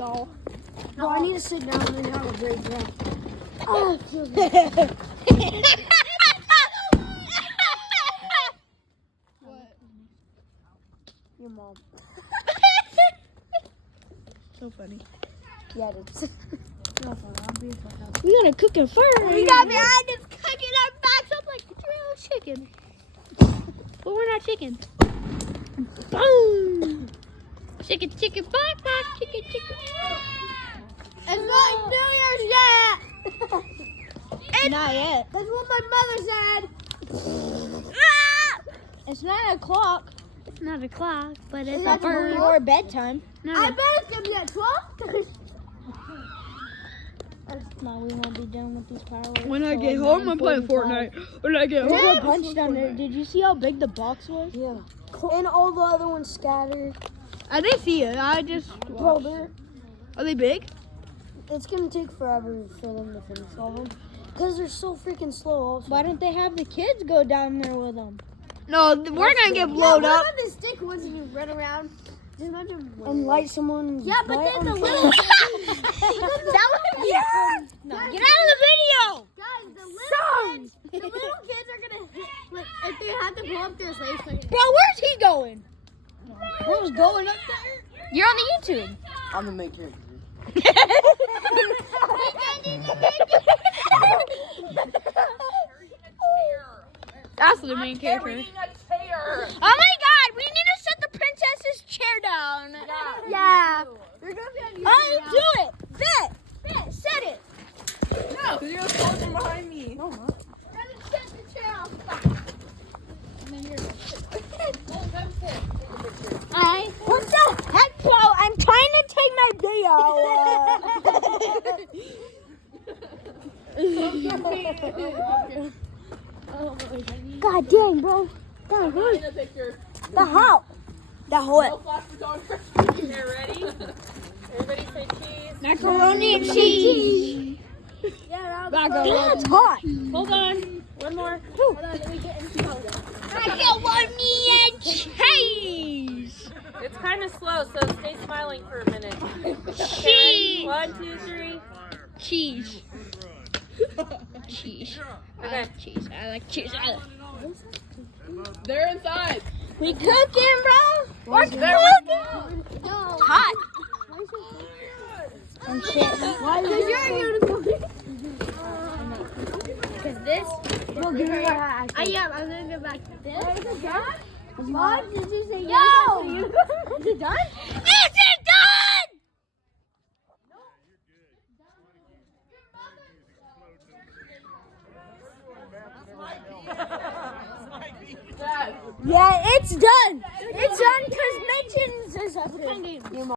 y'all. No, I need to sit down and have a great breath. Oh, it feels good. What? Your mom. So funny. Yeah, it is. No fun. I'll be a fuck up. We gotta cook it first. We got behind us cooking our backs up like real chicken. But we're not chicken. Boom! Chicken, chicken, bark, bark, chicken, chicken. It's not New Year's yet! Not yet. That's what my mother said. It's 9 o'clock. It's not a clock, but it's Is a that the bird. bird? Or bedtime. No, I no. bet it's gonna be at 12. No, we won't be done with these fireworks. When I till get like home, I'm playing 9:45. Fortnite. When I get There's home, a bunch down there. Did you see how big the box was? Yeah. And all the other ones scattered. I didn't see it. I just. Bro, Are they big? it's gonna take forever for them to finish all of them. Because they're so freaking slow also. Why don't they have the kids go down there with them? No, we're gonna get Yeah, blown what up. about the stick ones and you run around? Just imagine And light someone. Yeah, but then the little That would be fun. No, Get out of the video! guys, the little kids are gonna hit, like, if they have to pull up their slaves. Like, Bro, where's he going? Bro's going up there. You're on the YouTube. I'm the main character. That's the main character. Oh my god, we need to set the princess's chair down. yeah. They're gonna be on YouTube I'll now. do it. Bet. Set it. No, because you're closing behind me. What the heck, bro? I'm trying to take my video. God dang, bro. God, hurry. The how? The what? Okay, ready? Everybody say cheese. Macaroni and cheese. Macaroni. It's hot. Hold on. One more. Macaroni and cheese. It's kind of slow, so stay smiling for a minute. Cheese. 1, 2, 3. Cheese. Cheese. I Okay. like cheese. I like cheese. I like. They're inside. We cooking, bro. We're cooking. No. Hot. I'm shitting. Why is it Cause this. No, give me your hat. I am. I'm gonna go back. What? Did you say Yo! yes? Is it done? Is it done? Yeah, it's done. It's done because Mitchens is up here.